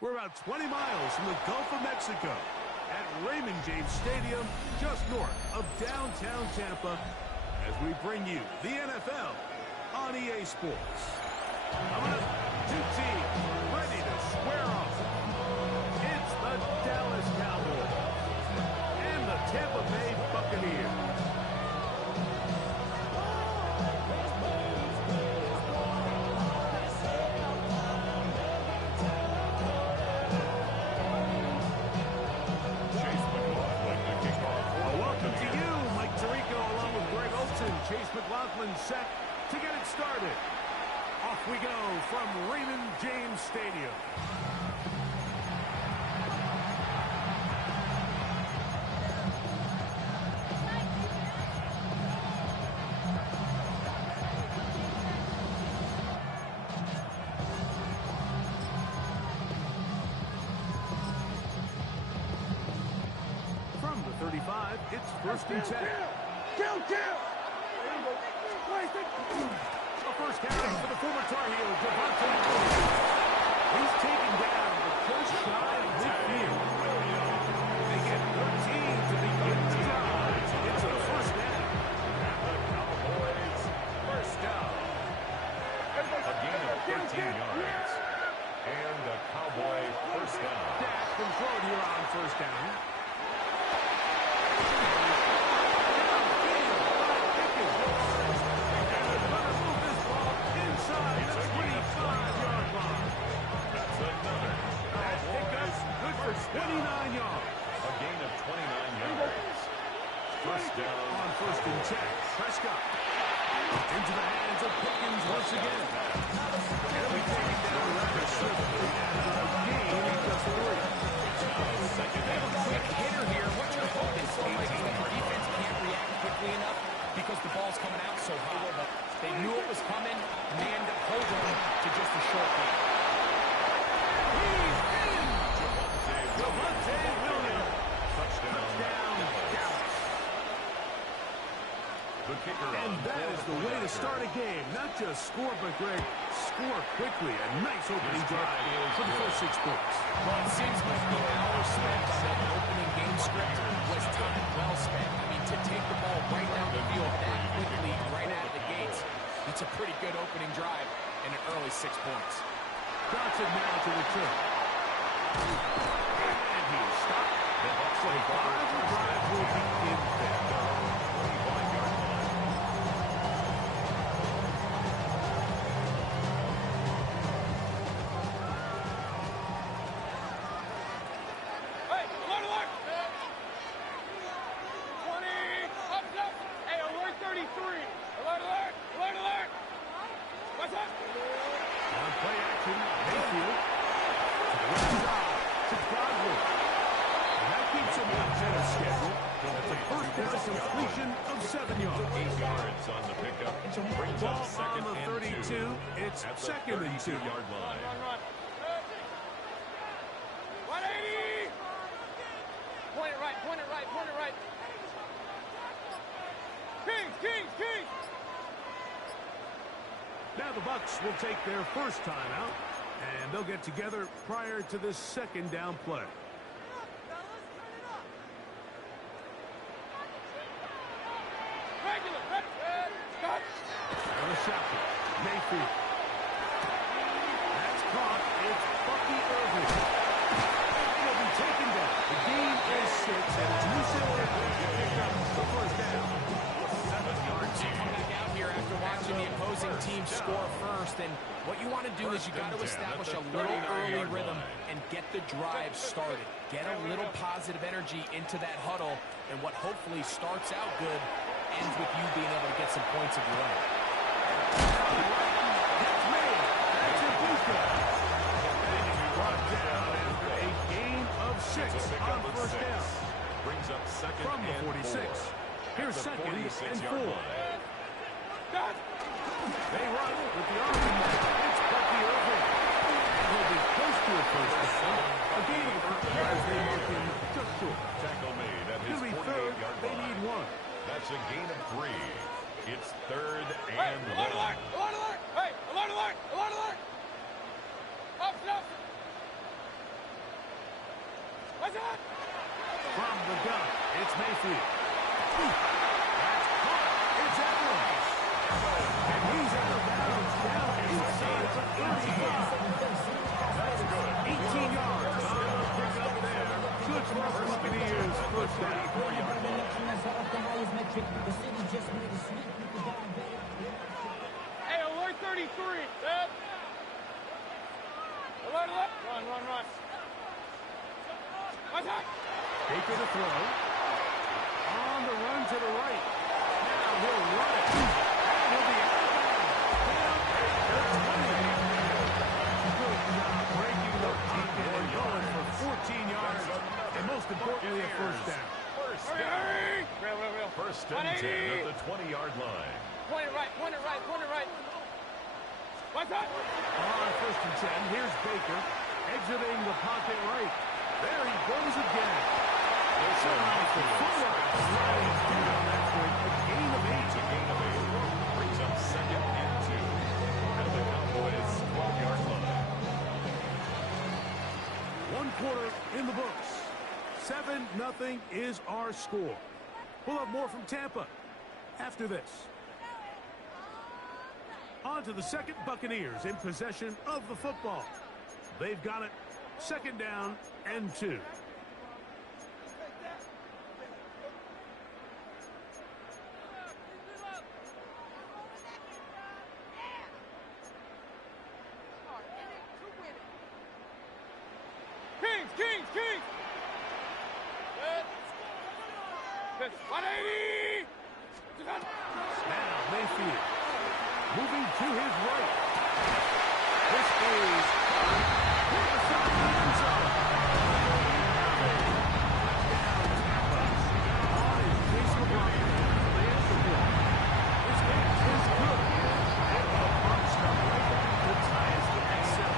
We're about 20 miles from the Gulf of Mexico at Raymond James Stadium, just north of downtown Tampa, as we bring you the NFL on EA Sports. Coming up, two teams ready to square off. It's the Dallas Cowboys and the Tampa Bay Buccaneers. Chase McLaughlin set to get it started. Off we go from Raymond James Stadium. From the 35, it's first and 10. Count! A first down for the former Tar Heel, Devontae. He's taken down the first shy of midfield. They get 14 to begin the drive. It's a first down. And the Cowboys first down. A gain of 13 yards. And the Cowboy first down. Dak can throw it here on first down. First down on first and 10. Prescott into the hands of Pickens once again. He'll be taken down rather swiftly after a gain of just 3. Second down. Quick hitter here. What you're hoping for is that the defense can't react quickly enough because the ball's coming out so high. But they knew it was coming, and they ended up holding them to just a short game. He's in! Devontae Williams. Touchdown. Dallas. And that is the way to start a game. Not just score, but Greg, score quickly. A nice opening drive for the first 6 points. Well, it seems like the hour spent on that opening game script was time well spent. I mean, to take the ball right down the field that quickly, right out of the gates, it's a pretty good opening drive and an early 6 points. Johnson now to return. And he's stopped. So the drive will be in there. Completion of 7 yards. 8 yards on the pickup. Brings up second on the 32. It's at the second and 2. 32-yard line. Run. 180! Point it right. Kings! Now the Bucs will take their first timeout, and they'll get together prior to this second down play. Mayfield. That's caught. It's Bucky Irving. He'll be taken down. The gain is 6, and Houston will pick up the first down. 7 yards. So you come back out here after watching the opposing team score first, and what you want to do is you got to establish a little early rhythm and get the drive started. Get a little positive energy into that huddle, and what hopefully starts out good ends with you being able to get some points of your own. That's made. That's a defense. And he brought down after a gain of 6 on first down. Brings up second From the 46. Here's second and 4. They run with the argument. It's Bucky Irving. And he'll be close to a first down. A gain of 4 as they mark him just short. Tackle made at his He'll be 48-yard third. They line. need 1. That's a gain of 3. It's third and 1. Alert! Hey, alert! Up! From the gun, it's Mayfield. That's caught. It's Evans. And he's at the bounds down inside the 35. That's good. 18 yards on the pickup there. Good for the Buccaneers. First down. Hey, alert 33. Set. Alert, alert. Run. What's that? Baker to throw. On the run to the right. Now he'll run it. And he'll be out of bounds. Good job breaking the pocket and going for 14 yards. And most importantly, a first down. Hurry! Real. First and 10 at the 20-yard line. Point it right. What's that? On first and 10, here's Baker exiting the pocket right. There he goes again. It's off the fuller. Sliding down after a gain of 8. Brings up second and 2 at the Cowboys' 12-yard line. 1 quarter in the books. 7-0 is our score. We'll have more from Tampa after this. On to the second, Buccaneers in possession of the football. They've got it. Second down and 2. Kings! Set. 180! Now Mayfield moving to his right. This is inside the end zone. Touchdown, Tampa. On is Jason Bryant. The answer point. This game is good. And the Bucs come right back to tie us at 7.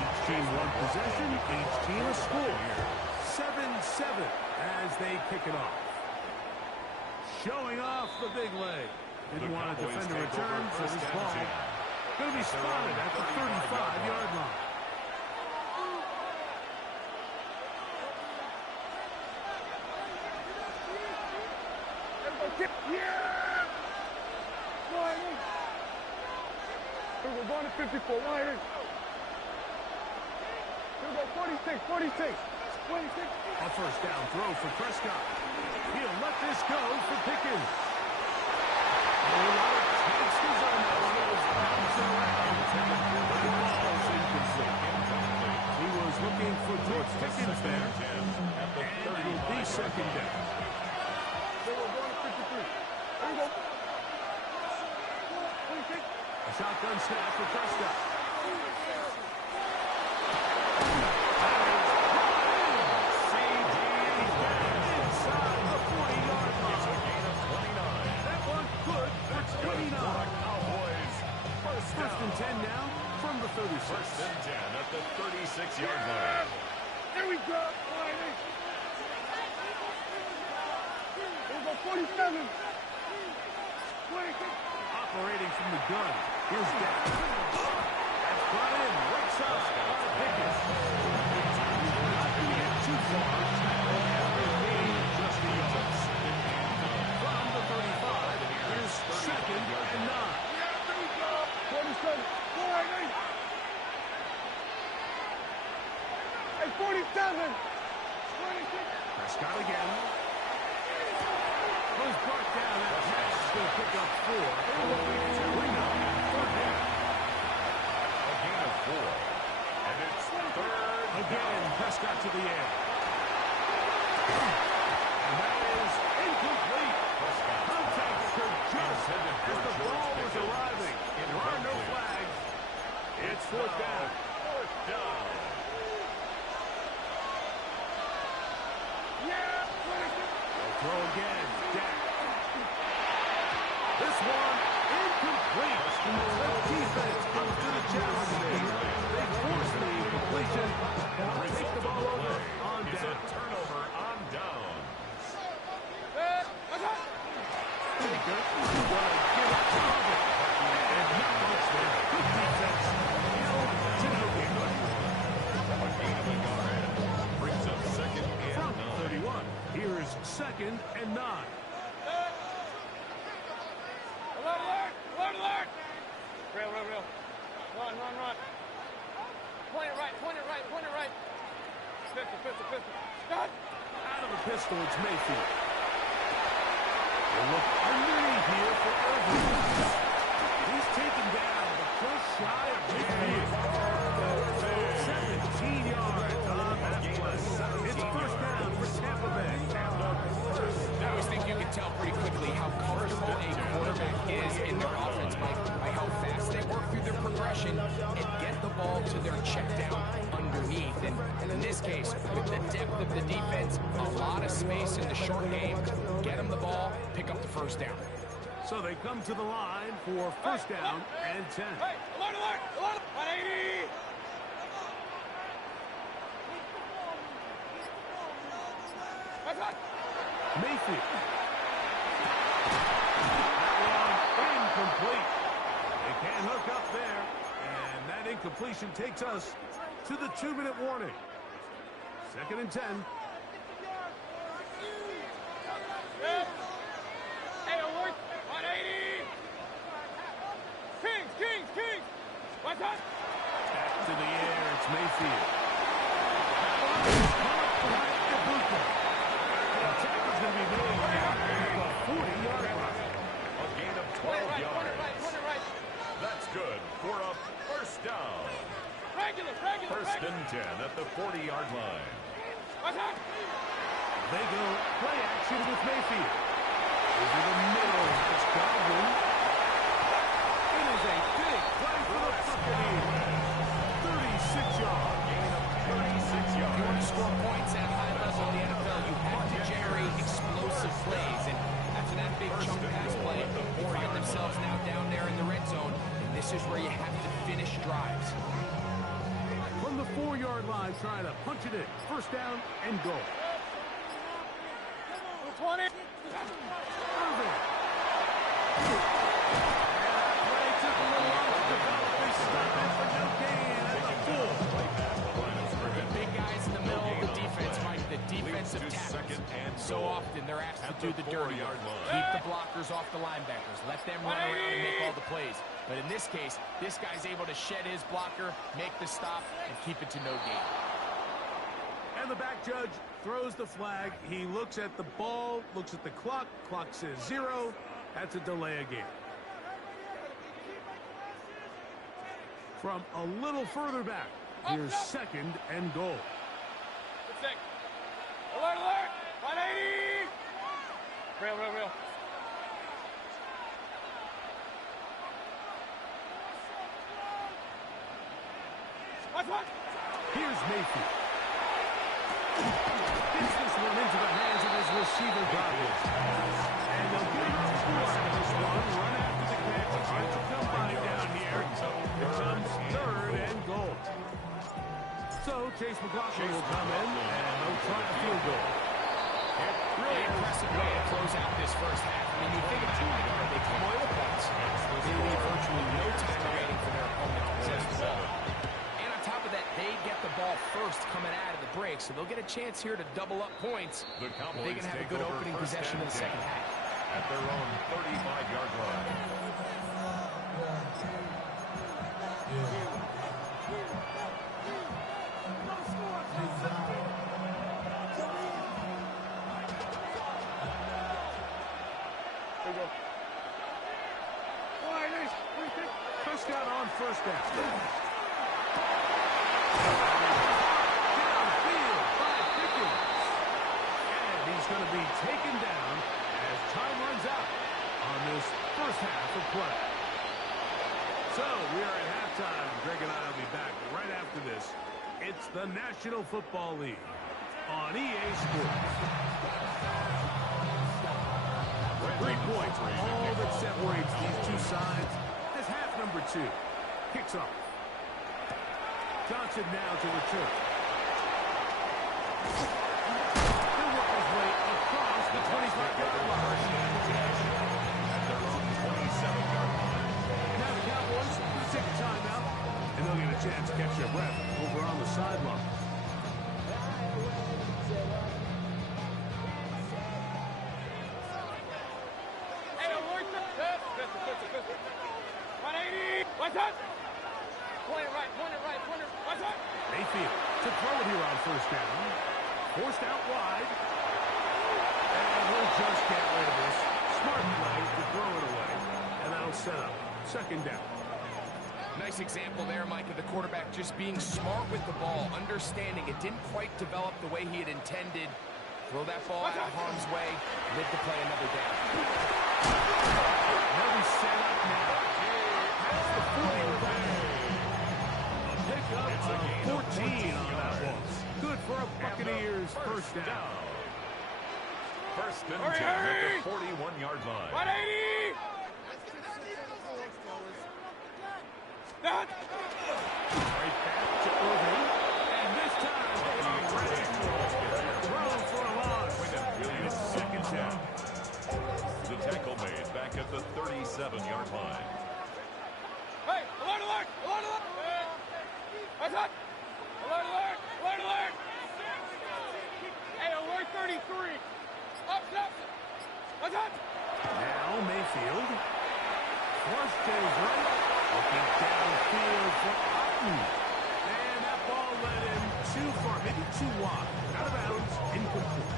Each team one possession, each team a score. 7-7 as they kick it off. Showing off the big leg. Didn't want a defender return, so this ball going to be spotted at the 35-yard line. Yeah! We're going to 54. Here we go, 46. 26. A first down throw for Prescott. He'll let this go for Pickens. A lot of chances on that one. It was bouncing around. But the ball's incomplete. He was looking for George Pickens there. And it will be second down. So we're going to 53. Here we go. 26. A shotgun snap for Prescott. First and 10 now from the 36. First and 10 at the 36-yard line. There we go. Here we go, 47. 26. Operating from the gun. Here's Dak. That's brought in right side by Pickens. Not going to get too far. After a gain of just the yards. From the 35, here's second and 9. 47. Hey, 47. 26. Prescott again. Was brought down at pass. Going to pick up 4. Bring up third down. A gain of 4. And it's third. Again, Prescott to the air. And that is incomplete. Contact occurred just as the ball was arriving. There are no flags. It's fourth down. Fourth down. Yeah. They'll throw again. Dak. This one incomplete. The defense comes to the challenge. They force the incompletion. Take the ball over 2nd and 9. Alert, alert! Alert, alert! Real, real, real. Run, run, run. Point it right, point it right, point it right. Pistol, pistol, pistol. Stop! Out of the pistol, it's Mayfield. They look underneath here for Irvin. He's taken down, but just shy of Mayfield. 17 yards on that play. It's first down for Tampa Bay. I always think you can tell pretty quickly how comfortable a quarterback is in their offense by how fast they work through their progression and get the ball to their check down underneath. And in this case, with the depth of the defense, a lot of space in the short game, get them the ball, pick up the first down. So they come to the line for first down and 10. Hey, alert, alert! Alert! 180! That's right. Mayfield. That one incomplete. They can't hook up there. And that incompletion takes us to the 2-minute warning. 2nd and 10. Yep. Hey, alert! 180! Kings, Kings, Kings! What's up? Back to the air, it's Mayfield. The tackle's going to be made at the 40-yard line. A gain of 12 Point it right, yards. point it right, point it right. That's good for a first down. Regular, regular, First regular. and 10 at the 40-yard line. What's up? They go play action with Mayfield. Over the middle, it's Godwin. It is a big play for the Buccaneers. 36 yards. Gain of 36 If you want to yards. score points at a high level in the NFL, you have to generate explosive plays. And after that big chunk pass play, they find themselves now down there in the red zone. And this is where you have to finish drives. From the 4-yard line, trying to punch it in. First down and goal. 20. Irvin. And that play took a little longer to develop. They stop it for no gain at the full. The big guys in the middle of the defense, Mike, the defensive tackles. So often they're asked to do the dirty work. Keep the blockers off the linebackers. Let them run around and make all the plays. But in this case, this guy's able to shed his blocker, make the stop, and keep it to no gain. And the back judge throws the flag. He looks at the ball, looks at the clock. Clock says 0. That's a delay of game. From a little further back, here's 2nd and goal. Good thing. Alert, alert! 180! Real, real, real. What's what? Here's Mayfield. Gets this one into the hands of his receiver, Godwin. And they'll get him off course on this one. Run after the catch. Tries to come by down here. It comes 3rd and goal. So Chase McLaughlin will come in, and they'll try a field goal. Really impressive way to close out this first half. I mean, you think about it, they come away with points. They leave virtually no time remaining for their opponent to possess the ball. And on top of that, they get the ball first coming out of the break, so they'll get a chance here to double up points. The Cowboys They can have a take good over opening first possession in and the second 10 half. at their own 35-yard line. There you go. Touchdown on first down. Downfield by Pickens. And he's going to be taken down as time runs out on this first half of play. So we are at halftime. Greg and I will be back right after this. It's the National Football League on EA Sports. 3 points, all that separates these two sides as half number 2 kicks off. Johnson now to return. He'll work his way across the 25-yard line. At their own 27-yard line. Now the Cowboys will take a timeout, and they'll get a chance to catch their breath over on the sideline. Watch out! Point it right, point it right, point it. Watch out! Mayfield to throw it here on first down. Forced out wide. And he'll just get rid of this. Smart play to throw it away. And that'll set up second down. Nice example there, Mike, of the quarterback just being smart with the ball, understanding it didn't quite develop the way he had intended. Throw that ball out of harm's way, live to play another down. Heavy set up now. That's the 40 back. A pickup of 14 on that ball. Good for a Buccaneers first down. First and 10 at the 41-yard line. 180! Done! Right back to Irving. And this time, they're ready to throw for a loss. And it's second down. The tackle made back at the 37-yard line. Hey, alert, alert! Alert, alert! What's up? Alert, alert! Alert, alert! Hey, alert 33! Up, up! What's up? Now Mayfield. Flush to his right. Looking downfield for Otten. And that ball led him too far, maybe too wide. Out of bounds, incomplete.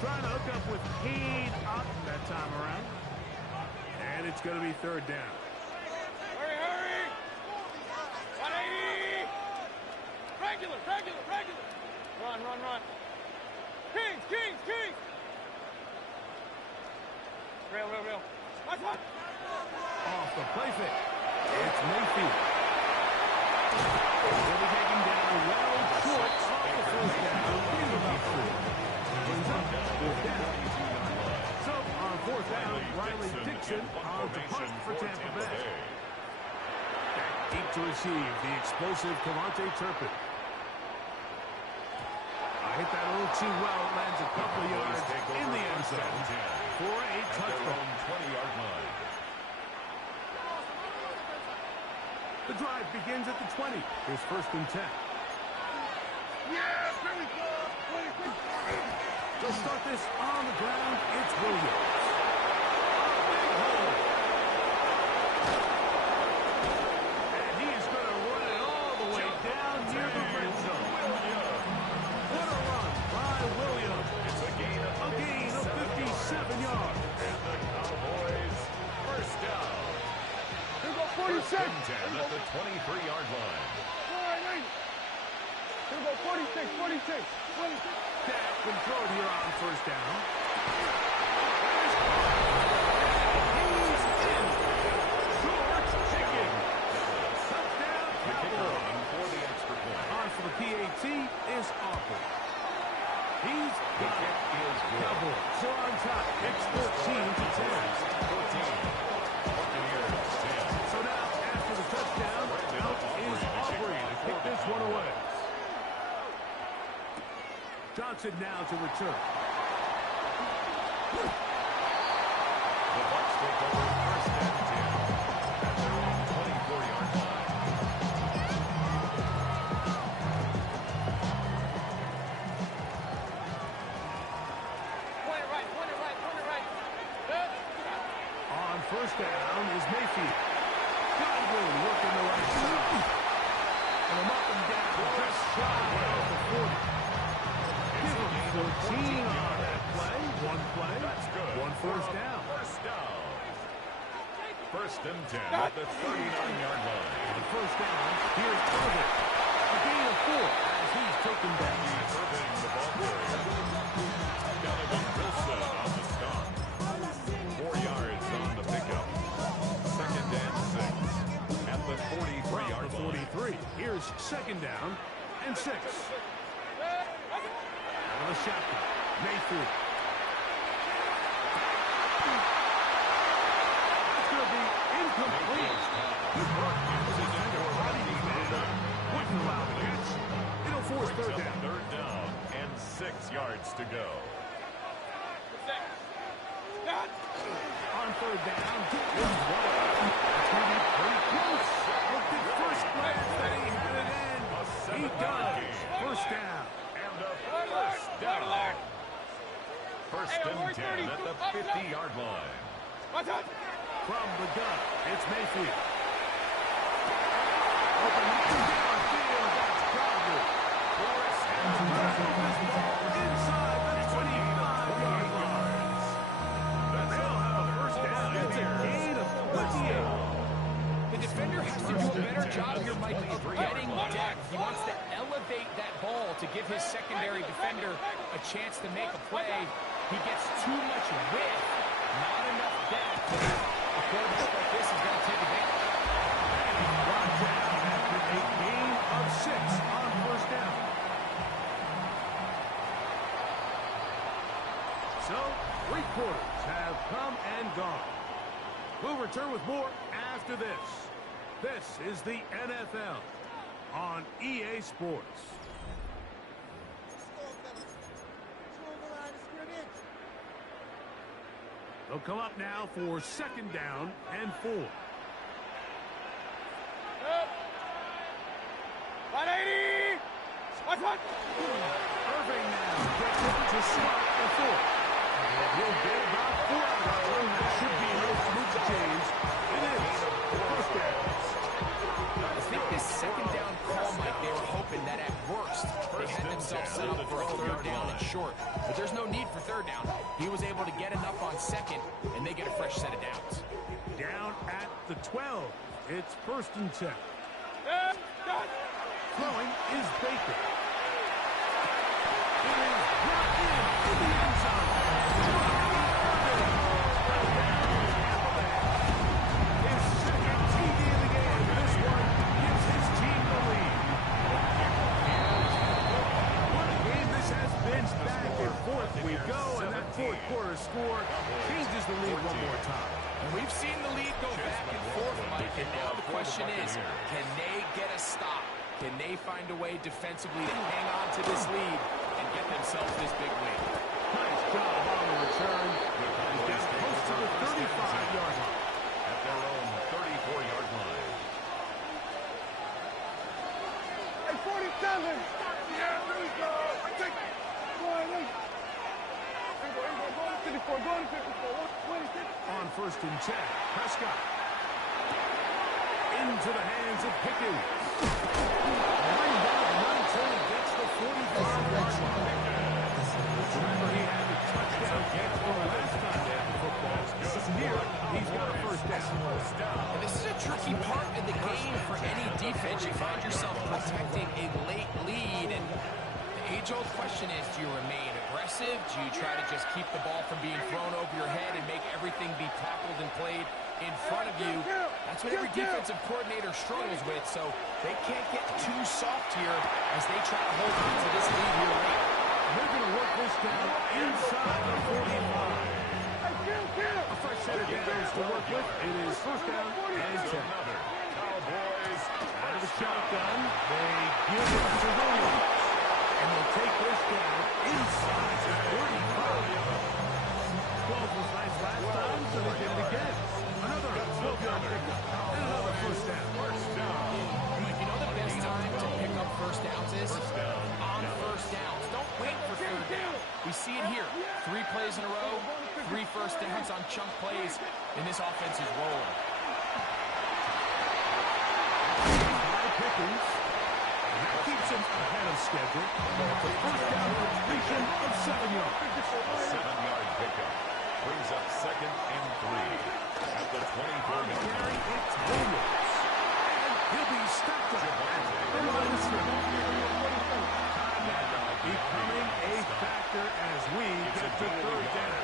Trying to hook up with Cade Otten that time around. And it's going to be third down. Hurry, hurry! 180! Regular, regular, regular! Run, run, run. Kings, Kings, Kings! Rail, rail, rail. Watch, watch! Off the play fake. It's Mayfield. He'll be taken down well short off the first down. He's about 4. Brings up fourth down. So on fourth down, Riley Dixon on to punt for Tampa Bay. Deep to receive the explosive Cavante Turpin. Hit that a little too well. Lands a couple of yards in the end zone for a touchdown. 20-yard line. The drive begins at the 20. Here's first and 10. Yeah, here we go! To start this on the ground, it's Williams. Big hole. And he is going to run it all the way down near the red zone. What a run by Williams. It's a gain of 57 yards. And the Cowboys first down. Here we go, 46! First and 10 at the 23-yard line. Here we go, 46, 46, 46. Dak can throw it here on first down. He's in. George chicken. Touchdown, Cowboys. On for the extra point. On for the PAT is Aubrey. He's The kick is good. Cowboys. So on top, it's 14-10. 14. Buccaneers 10. So now, after the touchdown, out is Aubrey to kick this one away. Johnson now to return. The Bucs take over first and 10 at their own 24-yard line. Point it right, point it right, point it right. Good. On first down is Mayfield. Godwin working the right side. And I'm up and down, just shy of the 40. Give him 14 on that play. One play. That's good. One first down. First down. First and 10 at the 39-yard line. The first down, here's Irving. A gain of 4 as he's taken back. Irving, the ball carrier. Donovan Wilson on the stop. 4 yards on the pickup. Second and 6 at the 43-yard line. 43. Here's second down and 6. Out of the shotgun. Mayfield. That's going to be incomplete. Good work. Uses it for running man. Wouldn't allow the catch. It'll force third Brings up down. third down and 6 yards to go. On third down, is one. That's going to be pretty close. Looked at first glance that he had it in. He does. First down. And a first down. First and 10 at the 50-yard line. Watch out! From the gun, it's Mayfield. Open downfield. That's covered. And the move this ball inside the 25-yard line. They'll have a first down. It's a gain of 28. The defender has to do a better job here, Mike, of getting depth. He wants to elevate that ball to give his secondary defender a chance to make a play. He gets too much width, not enough depth. A quarterback like this is going to take advantage. And he's brought down after a gain of 6 on first down. So, 3 quarters have come and gone. We'll return with more after this. This is the NFL on EA Sports. They'll come up now for second down and 4. 180! Watch one! Irving now gets it to Smart the 4. He'll get about 4 out of that one. That should be no smooth change. It is first down. I think this second down call, Mike, they were hoping that at worst they had themselves set up for a third down and short. But there's no need for third down. He was able to get enough on second, and they get a fresh set of downs. Down at the 12. It's first and 10. Throwing is Baker. It is brought in the end zone. His second TD of the game. This one gives his team the lead. What a game this has been. Back and forth we go, and that fourth quarter score changes the lead one more time. And we've seen the lead go back and forth, Mike, and now the question is, can they get a stop? Can they find a way defensively to hang on to this lead and get themselves this big win? Nice job on the return. He's got close to the 35-yard line. At their own 34-yard line. Hey, 47! Yeah, there we go! Take it! Go ahead, go to 54, go to 54, On first and 10, Prescott. Into the hands of Pickens. Running back run until he gets the 45-yard line. Remember, he had a touchdown catch for last time they had the football. So here, he's got a first down. And this is a tricky part in the game for any defense. You find yourself protecting a late lead, and the age-old question is, do you remain aggressive? Do you try to just keep the ball from being thrown over your head and make everything be tackled and played in front of you? That's what every defensive coordinator struggles with, so they can't get too soft here as they try to hold on to this lead here late. They're going to work this down inside the 45. A fresh set of downs to work with. It is first down and 10. Cowboys Out of the shotgun, they give it to Williams. And they'll take this down inside the 45. 12 was nice last time, so they did it again. Another 12-yard pickup. And another first down. Mike, you know the best time to pick up first downs is on first downs. Don't wait for third down. We see it here. 3 plays in a row, 3 first downs on chunk plays, and this offense is rolling. By Pickens. And that keeps him ahead of schedule. It's a first down completion of 7 yards. A 7-yard pickup. Brings up second and 3. At the 24-yard Carry, line. it's Williams. And he'll be stopped up at the line of scrimmage. Becoming a factor as we get to third down.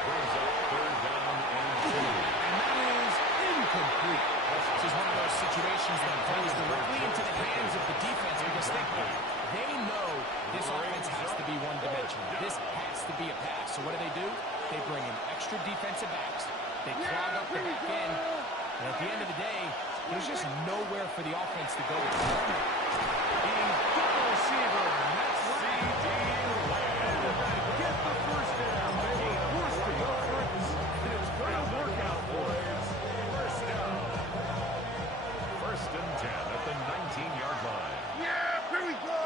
Brings up third down and 2. And that is incomplete. This is one of those situations that plays directly into the hands of the defense because they know this offense has to be one-dimensional. This has to be a pass. So what do? They bring in extra defensive backs. They clog up the back end. And at the end of the day, there's just nowhere for the offense to go. He's got a receiver. And that's C.D. Lamb. Get the first down. They forced to go for it. And it's going to work out for us. First down. First and 10 at the 19-yard line. Yeah, here we go!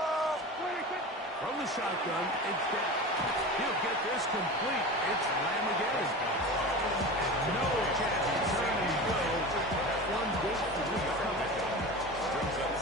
From the shotgun, it's Dak. He'll get this complete. It's Lamb again. No chance to turn and go. That one big for the cover. Brings up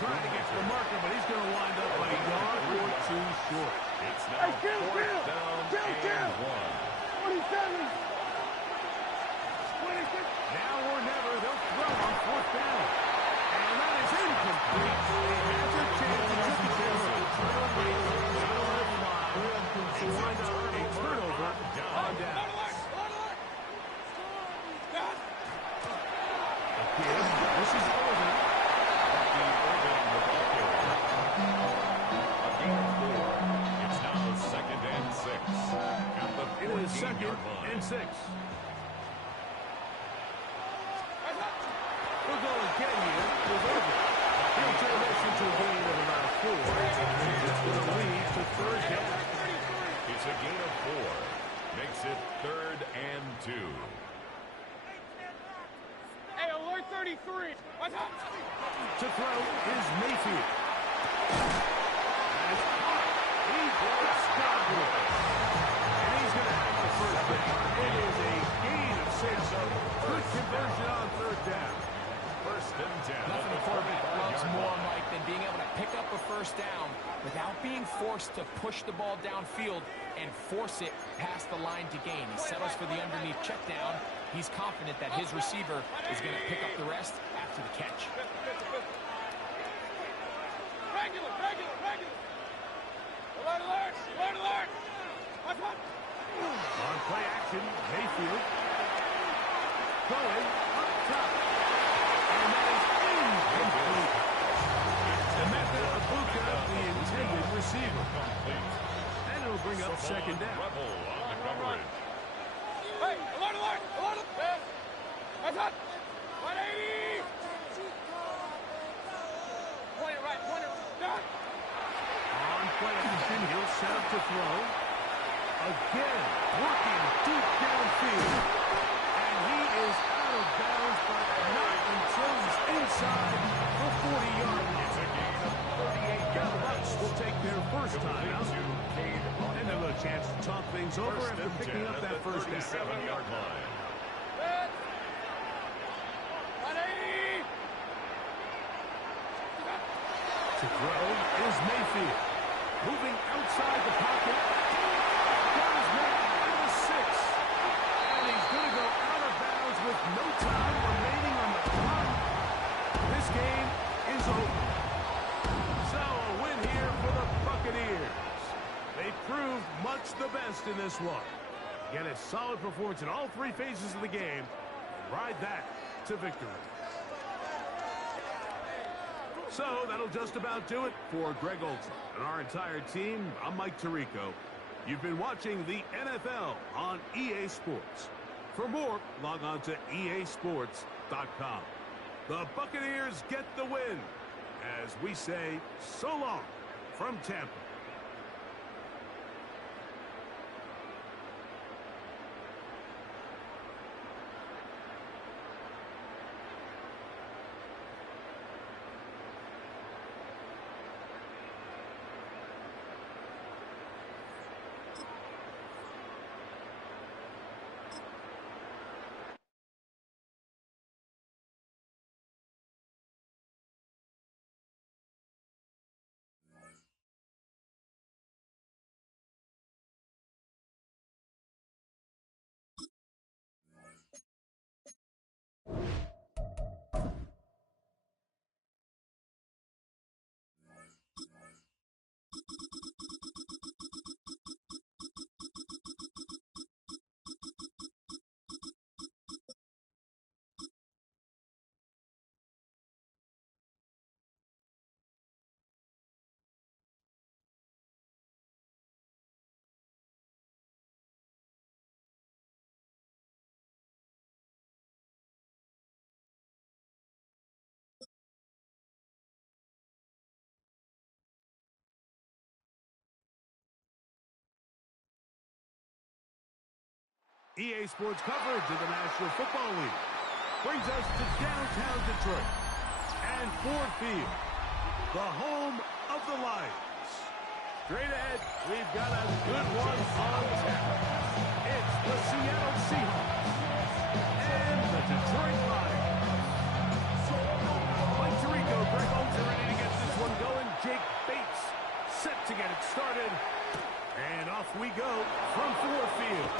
trying to get to the marker, but he's going to wind up a yard or two short. It's now fourth down and 1. 27. Now or never, they'll throw on fourth down. And that is incomplete. They had their chance to took the chance. They wind up a turnover on down. Again, this is Oregon. It's now second and 6. At the It is 14-yard second line. and 6. We'll go again here with Oregon. He'll turn this into a gain of about 4. It's going to lead to third down. It's a gain of 4. Makes it third and 2. Hey, alert 33. What's up? To throw is Mayfield. That's caught. He blows Godwin. And he's going to have the first down. It is a gain of 6. Good conversion on third down. First and 10. Nothing a quarterback loves more, Mike, than being able to pick up a first down without being forced to push the ball downfield and force it past the line to gain. He settles for the underneath check down. He's confident that his receiver is going to pick up the rest after the catch. Regular. Alert, alert. What's up? On play action, Mayfield. Going up top. And that is incomplete. The method of Buka, the intended receiver. And it'll bring up second down. Rebel on the coverage. Hey, alert. What's up? 180. 20 right, 20 down. On play action, he'll set up to throw. Again, working deep downfield. And he is out of bounds, but not until he's inside the 40-yard line. It's a gain of 38 The yards. Bucs will take their first time out. And they'll have a chance to talk things over First after and picking 10 up at that the first down. 37-yard line. 180. To throw is Mayfield. Moving outside the pocket. Got his man at the 6. And he's going to go out of bounds with no time remaining on the clock. This game is over. So a win here for the Buccaneers. They proved much the best in this one. Get a solid performance in all 3 phases of the game. Ride that to victory. So that'll just about do it for Greg Olson and our entire team. I'm Mike Tirico. You've been watching the NFL on EA Sports. For more, log on to easports.com. The Buccaneers get the win as we say so long from Tampa. EA Sports coverage of the National Football League brings us to downtown Detroit and Ford Field, the home of the Lions. Straight ahead, we've got a good one on tap. It's the Seattle Seahawks and the Detroit Lions. Mike Tirico, Greg Olson, ready to get we go from Field.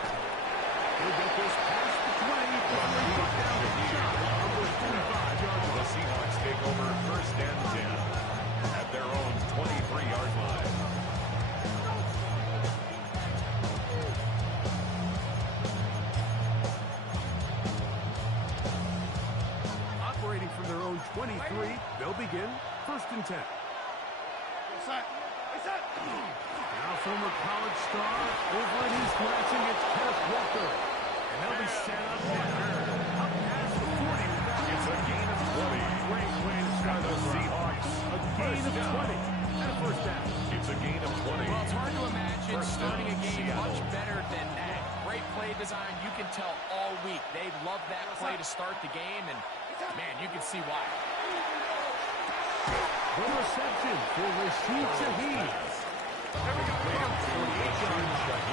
He'll get this past the 20 before he got down to shot of the 45-yard line. The Seahawks take over first and 10 at their own 23-yard line. Operating from their own 23, they'll begin first and 10. Now former college star over in East Lansing, it's Kenneth Walker. And they'll be set up now. Up past the 40. It's a gain of 20. Great way to start The the Seahawks. A gain of 20 and a first down. It's a gain of 20. Well, it's hard to imagine First starting a down, game Seattle. much better than that. Great play design. You can tell all week they love that play to start the game, and, man, you can see why. The reception for Rashid Shaheed.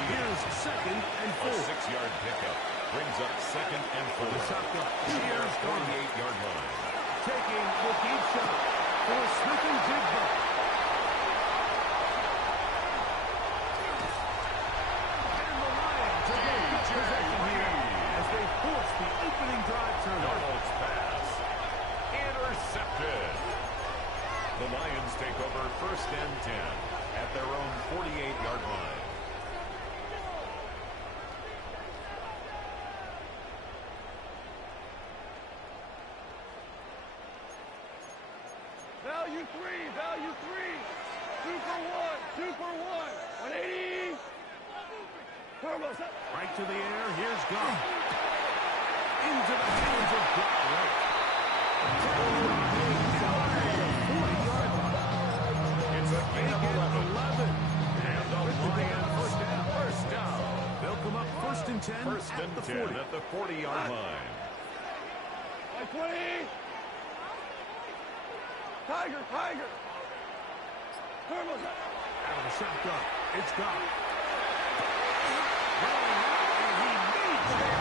Here's second and A 4. 6-yard pickup brings up second and 4. The shotgun. Here's 48-yard line. taking the deep shot for Smith and Jigba. And the Lions are going to get possession here as they force the opening drive turnover. Darnold's pass. Intercepted. The Lions take over first and 10 at their own 48-yard line. Value three. 2 for 1. 180. Carlos up. Right to the air. Here's Goff. Into the hands of Goff. It's a gain of 11. And the Lions first down. They'll come up first and 10 First at and the 10 40. at the 40-yard line. 20. Tiger. Carlos up. Out of the shotgun. It's Goff. Rolling out, and he meets it.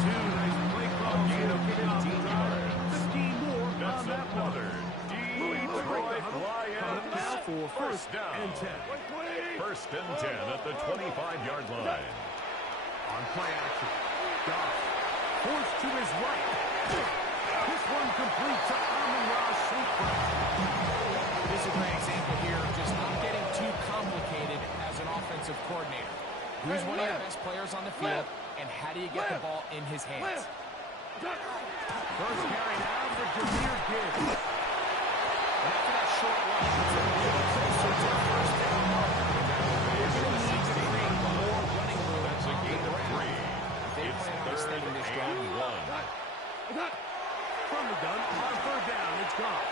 Two nice play calls. Gain of 15 yards. 15 more That's on that one. another Detroit Coming up now Lions for first down. and 10. First and 10 at the 25-yard line. On play action. Goff forced to his right. This one complete to Amon-Ra St. Brown. This is a great example here, just not getting too complicated as an offensive coordinator. Who's one of your best players on the field, and how do you get the ball in his hands? First carry now for Jahmyr Gibbs. And after that short run, it's a little closer to the first down mark. They're going to need to create more running room. That's a gain of 3. They It's plan on third extending this drive. and 1. From the gun, on third down, it's Goff.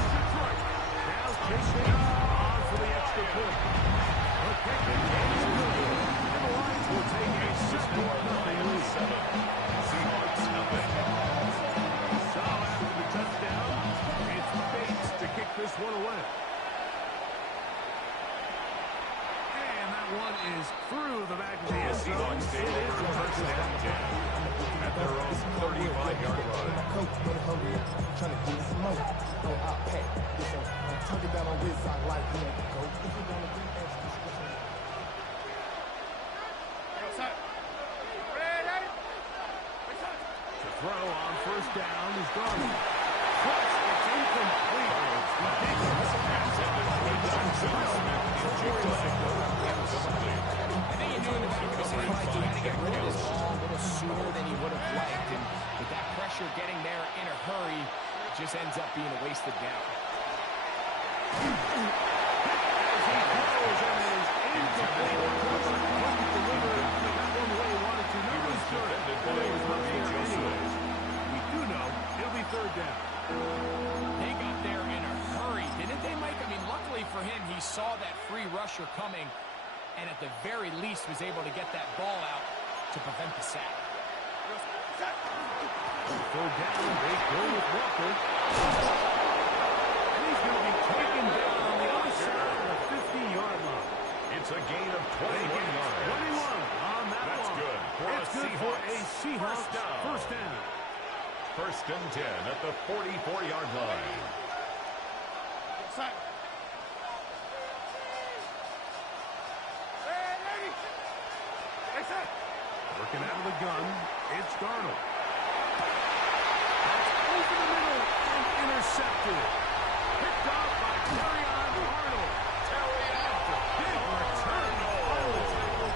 Now chasing on for the extra point. The kick is good. And the Lions will take a 7-0 lead. Seahawks nothing. So after the touchdown, it's Bates to kick this one away. And that one is through the back of the end zone. Seahawks take over first and 10 at their own 35-yard line. Coach, better hurry up. Trying to get some money. Oh, I'll pay. This one, I'm tugging down on this side like you know, coach. If you want to be extra special. To throw on first down is Garland. Plus, it's incomplete. I think he knew in the back of his head he had to get rid of this ball a little sooner than he would have liked. And with that pressure getting there in a hurry, it just ends up being a wasted down. As he throws and is incomplete. Couldn't deliver that one the way he wanted to. Not really sure that it was much there anyways. We do know it'll be third down. They got there in a hurry, didn't they, Mike? I mean, luckily for him, he saw that free rusher coming and at the very least was able to get that ball out to prevent the sack. Third down, they go with Walker. And he's going to be taken down on the other side of the 50-yard line. It's a gain of 21 yards. 21 on that That's one. good for It's a good for a Seahawks Seahawks first down. first down. first and 10 at the 44-yard line. Inside. Working out of the gun, it's Darnold. That's over the middle and intercepted. Picked off by Arnold. Big return. Final tackle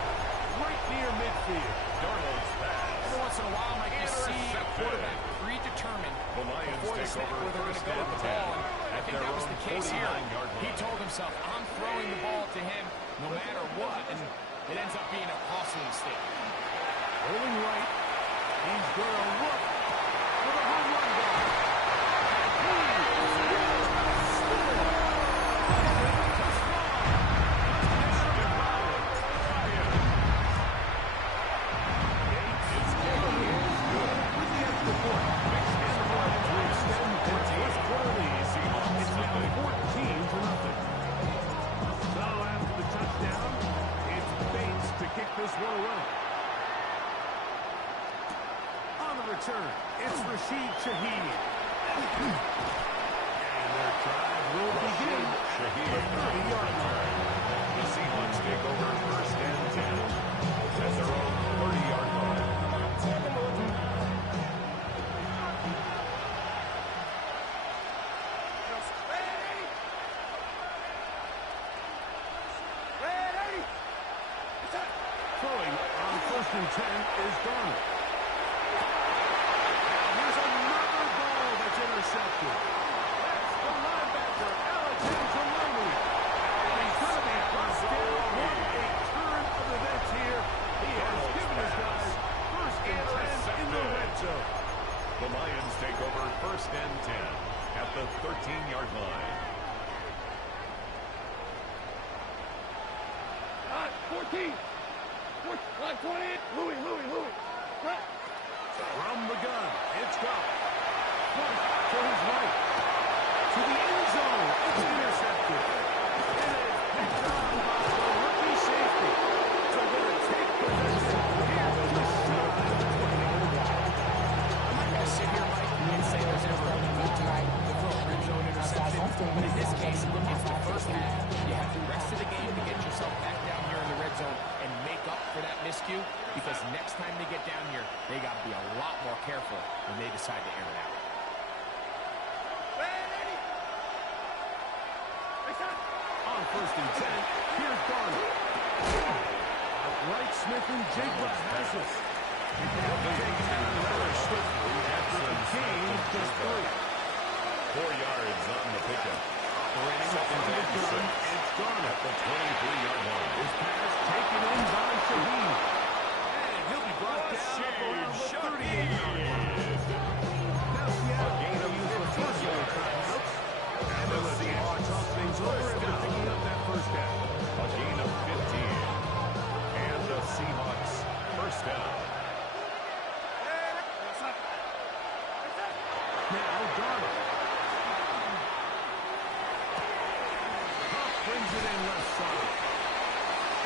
right near midfield. Darnold's pass. Every once in a while, Mike, you see a quarterback predetermined The Lions before the take snap over where they're going to first go with and the ball. 10 And I think their that was own the case here. 49-yard line. He told himself, I'm throwing the ball to him no matter what. And it ends up being a costly mistake. Rolling right. He's going to look for the home run ball. Return. It's Rashid Shaheed. And their drive will begin. Shaheed. The 30-yard line. The Seahawks take over first and 10 at their own 30-yard line. Throwing on first and 10 is Darnold. Intercepted. That's the linebacker, Alexander. And he's going to be first down. What a turn of events here. He has given his guys first and 10 in the red zone. The Lions take over first and 10 at the 13-yard line. 14. 20. Louis. From the gun, it's Goff. To his right. To the end zone. It's intercepted. And it's picked up by the rookie safety. So they're going to take possession here just shy of the 20. I'm not going to sit here, Mike, and say there's ever a good time to throw a red zone interception. But in this case, it's the first half. You have the rest of the game to get yourself back down here in the red zone and make up for that miscue. Because next time they get down here, they got to be a lot more careful when they decide to air it out. On first and 10, here's Darnold. Outright Smith and Jigba has it. Taken down rather swiftly after a gain of just 3. 4 yards on the pickup. Second and 6. It's Darnold. At the 23-yard line. His pass taken in by Shaheed. And he'll be brought down around the 38-yard line. Now Seattle will use the first of their timeouts. And the Seahawks talk things over after picking up that first down. A gain of 15. And the Seahawks first down. Now Darnold. Huff brings it in left side.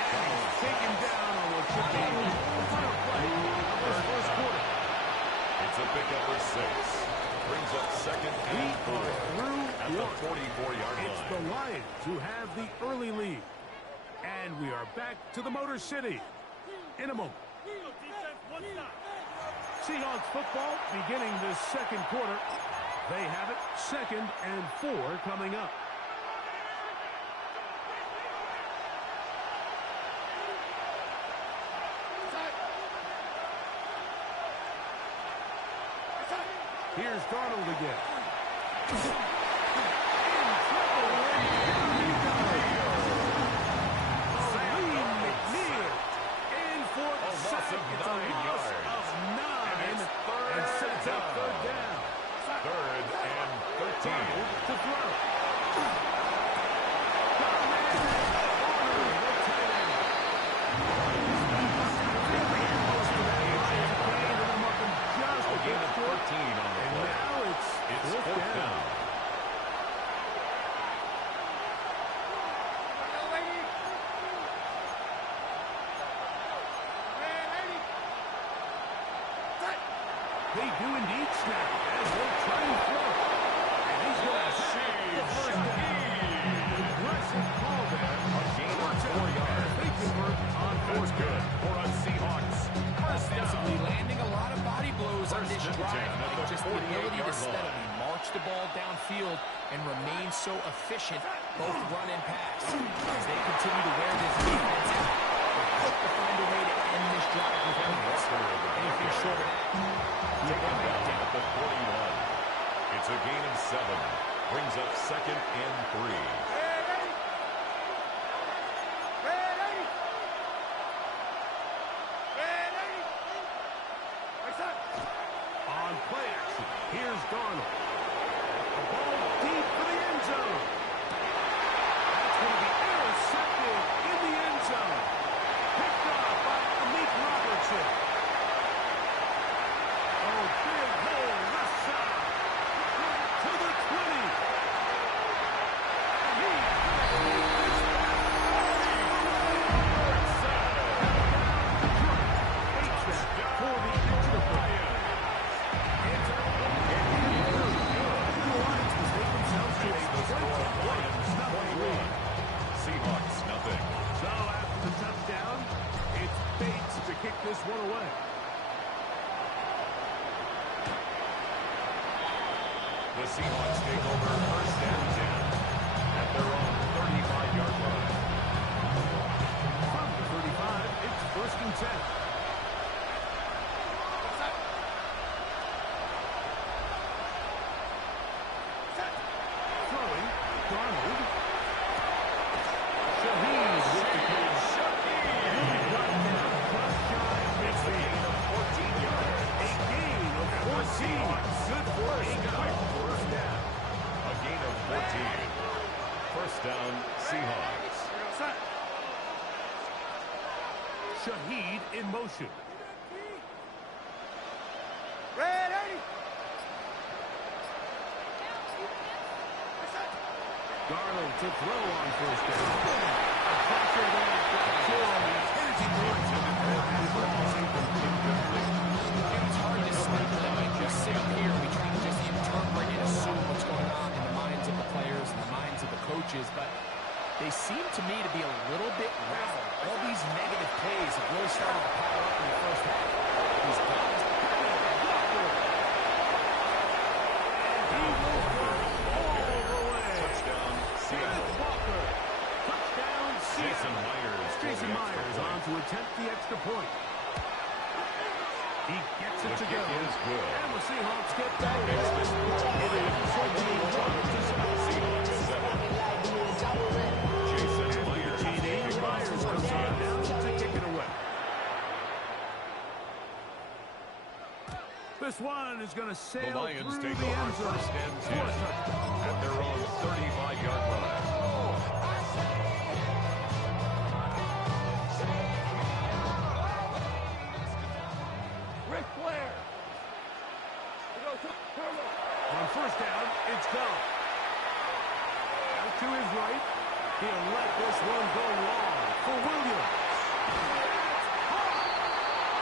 And he's taken down on what should be the final play of this first quarter. It's a pickup of 6. Brings up second and 4 at the 44-yard line. It's the Lions who have the early lead. And we are back to the Motor City in a moment. Seahawks football beginning this second quarter. They have it 2nd and 4 coming up. Here's Darnold again. In trouble. Salim McNeil in for the sack. It's a loss of 9 and sets up third down. 3rd and 13. To throw. A gain of 14 on the play. Now it's 4th down. They do indeed snap as they try and throw. And he's going to save the first down. Aggressive call there. A gain of 4 yards. They convert on fourth That's good for a Seahawks. First Offensively down. landing a lot of body blows on this First and drive. 10 at the Just the ability to 48-yard line. steadily march the ball downfield and remain so efficient, both run and pass. As they continue to wear this defense out, they hope to find a way to end this drive with points. Anything short of that, Take him down at the 41. It's a gain of 7. Brings up 2nd and 3. on play action. Here's Darnold. The ball deep for the end zone. That's going to be intercepted in the end zone. Picked off by Amik Robertson. Oh, big hole left side. To the 20. And he's going to keep this back. For the extra point. Seahawks, nothing. So after the touchdown, it's Bates to kick this one away. The Seahawks take over first and 10 at their own 35-yard line. From the 35, it's first and 10. Throwing, Darnold. Shaheed with the catch. Moving right down, just shy of midfield. 14 yards. A gain of 14. Good for a quick first down. A gain of 14. First down, Seahawks. Shaheed in motion. Darnold to throw on first down. A pressure there for Tennessee points. It's hard to speculate. Just sit up here and we try to just interpret and assume what's going on in the minds of the players and the minds of the coaches, but they seem to me to be a little bit rattled. All these negative plays have really started to pile up in the first half. These guys. He will throw all the way. Touchdown, Kenneth Seattle. Walker. Touchdown, Jason Seattle. Myers. Jason Myers on to attempt the extra point. He gets it The to kick go. is good. And the Seahawks get back. Makes this It is 14 yards to 7. Seahawks 7. Jason Myers. TD Myers comes on down to kick it away. This one is going to The sail Lions through take the over end zone. first and 10 For a touchdown. at their own 35-yard line. Ric Flair. On first down, it's gone. Out to his right. He'll let this one go long for Williams.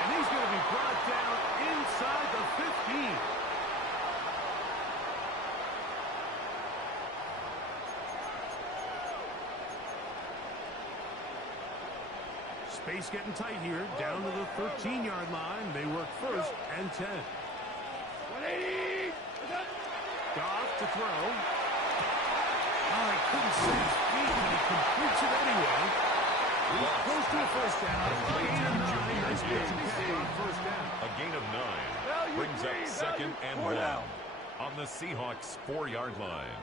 And he's going to be brought down inside the 15. Space getting tight here. Down to the 13-yard line. They work first and 10. 180. Goff to throw. Oh, he couldn't set his feet, but he completes it anyway. He's close to a first down. Gain of 9. Nice pitch and catch on first down. A gain of 9 brings up second and 1 on the Seahawks 4-yard line.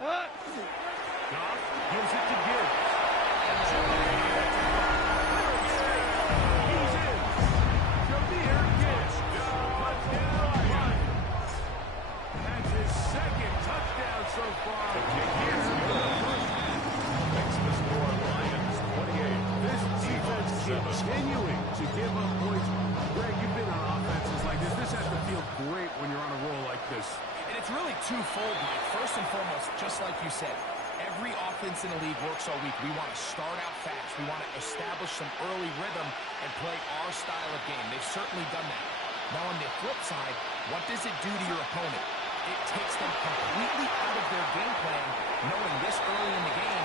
Goff gives it to Gibbs. He's in. Jameer Gibbs. Touchdown run. That's his second touchdown so far. The kick is good. Makes the score Lions 28. This defense continuing to give up points. Greg, you've been on offenses like this. This has to feel great when you're on a roll like this. And it's really twofold, Mike. First and foremost, just like you said, every offense in the league works all week. We want to start out fast. We want to establish some early rhythm and play our style of game. They've certainly done that. Now on the flip side, what does it do to your opponent? It takes them completely out of their game plan, knowing this early in the game,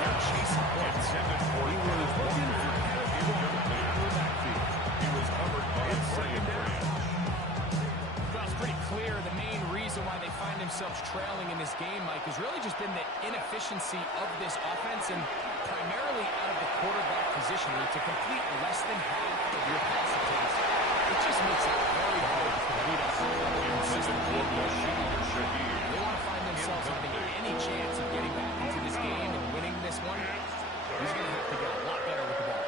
they're chasing points. He was looking for incomplete out of the backfield. He was covered by second down. Well, it's pretty clear the main reason why they find themselves trailing in this game, Mike, has really just been the inefficiency of this offense and primarily out of the quarterback position. To complete less than half of your pass attempts, it just makes it very hard to complete a consistent game. They want to find themselves having any chance of getting back into this game and winning this one. He's going to have to get a lot better with the ball.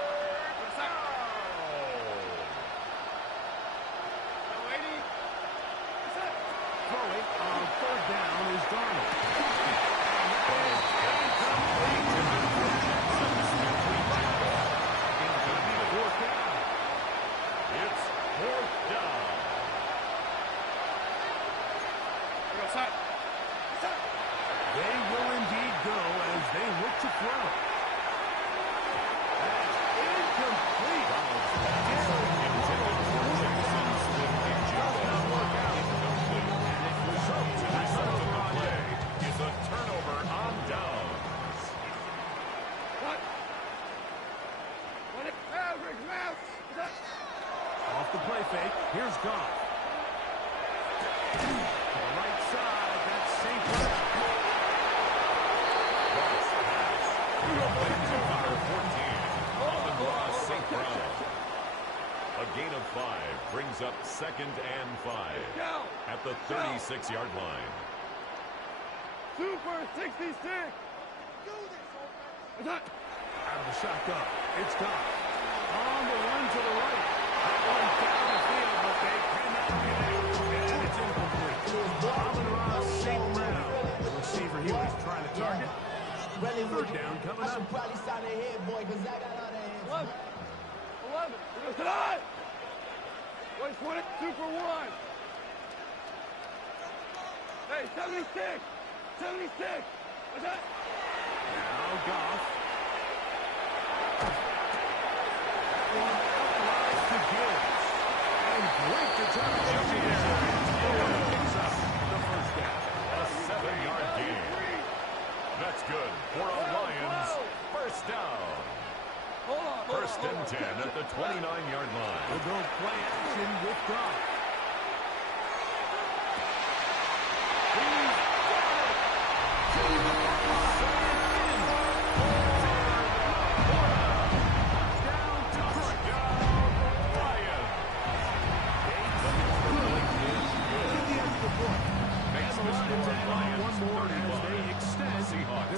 Throwing on third down is Darnold. It's fourth down. They will indeed go as they look to throw. That's incomplete. Intended for Jackson Smith and Does not work out. incomplete. And it results in a turnover on Play day. is a turnover on downs. Off the play fake. Here's Goff. To the right side. That's St. Brown. Cross pass. To number 14. Amon-Ra St. Brown. A gain of 5 brings up 2nd and 5 at the 36-yard line. Super 66. Out of the shotgun. It's Goff. On the run to the right. That one down the field, but they cannot get it. And it's incomplete. Amon-Ra St. Brown, the receiver he was trying to target. Third down coming up. 11. Tonight. 120. Super 1. Hey, 76. 76. What's that? Now Goff. To Gibbs. And great determination there. And picks up the first down. A 7-yard gain. That's good for a Lions first down. First and 10 at the 29-yard line. We'll go play action with Goff.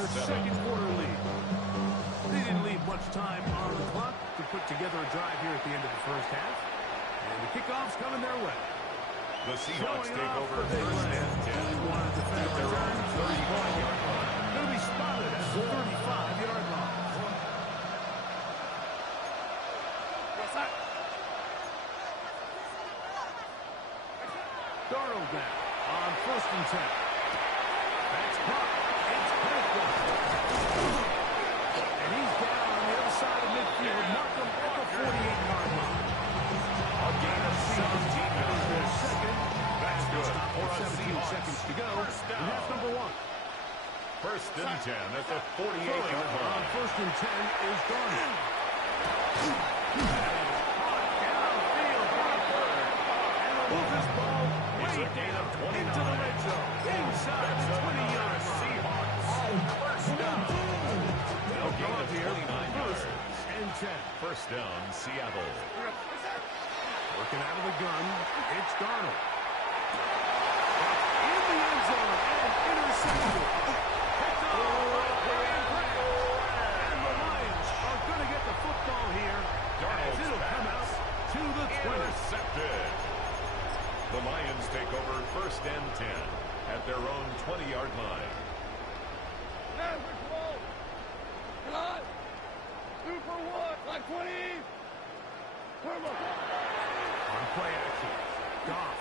Second quarter lead. They didn't leave much time on the clock to put together a drive here at the end of the first half. And the kickoff's coming their way. The Seahawks take over They first and 10 want to defend at their own 35-yard line. Going to be spotted at the 35-yard line. Darnold now on first and 10. That's caught. It's Pickle. And he's down on the other side of midfield. Mark him at the 48-yard line. A gain of 17 yards. Their second. That's good for a 17 Seahawks seconds to go. first And that's down. number 1. First and 10 at the 48-yard On line. first and 10 is Darnold. Downfield for a third. And will move this ball It's way a gain of down 29. into the red zone. Inside the 20-yard line. Seahawks first down. A gain of 29 yards. And 10. First down, Seattle. Working out of the gun, it's Darnold. In the end zone and intercepted. Picked off by Brian Grant. And the Lions are going to get the football here as it'll come out to the 20. Intercepted. The Lions take over first and 10 at their own 20-yard line. Hey, which ball? Come on. Super 1. Like 20. Turbo. On play action, Goff.